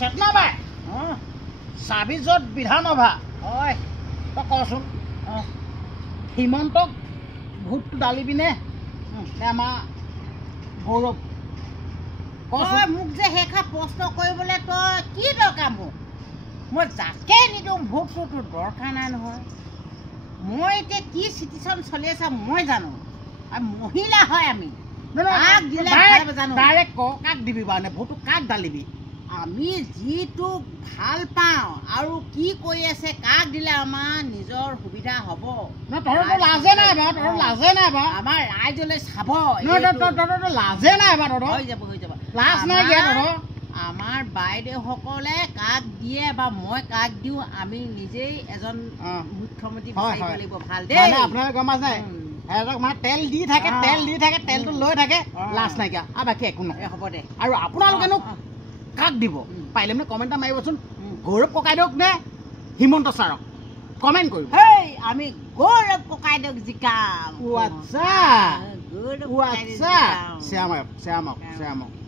চেতনাবাই চাবিজত বিধানসভা হয় তই কচোন হিমন্তক ভোটটো ডালিবিনে নে আমাৰ গৌৰৱ তই মোক যে সেইষাৰ প্ৰশ্ন কৰিবলৈ তই কি দৰকাৰ মোক মই যাকে নিদিওঁ ভোটটো তোৰ দৰকাৰ নাই নহয় মই এতিয়া কি চিটুৱেশ্যন চলি আছে মই জানো আৰু মহিলা হয় আমি ডাইৰেক্ট ক কাক দিবি বাৰু নে ভোটটো কাক ডালিবি আমি যিটো ভাল পাওঁ আৰু কি কৰি আছে কাক দিলে আমাৰ নিজৰ সুবিধা হ'ব লাজে নাই বাৰু তহঁতৰ লাজে নাই বাৰু আমাৰ ৰাইজলৈ চাব লাজে নাই বাৰু হৈ যাব লাজ নাই আমাৰ বাইদেউসকলে কাক দিয়ে বা মই কাক দিওঁ আমি নিজেই এজন মুখ্যমন্ত্ৰী বিচাৰিব লাগিব ভাল দেই আপোনালোকে গম পাইছে মানে তেল দি থাকে তেলটো লৈ থাকে লাজ নাইকিয়া আৰু বাকী একো নহয় হ'ব দে আৰু আপোনালোকেনো কাক দিব পাৰিলে মানে কমেণ্ট এটা মাৰিবচোন গৌৰৱ ককাইদেউক নে হিমন্ত ছাৰক কমেণ্ট কৰিব আমি গৌৰৱ ককাইদেউক জিকাম আচ্ছা শ্যামক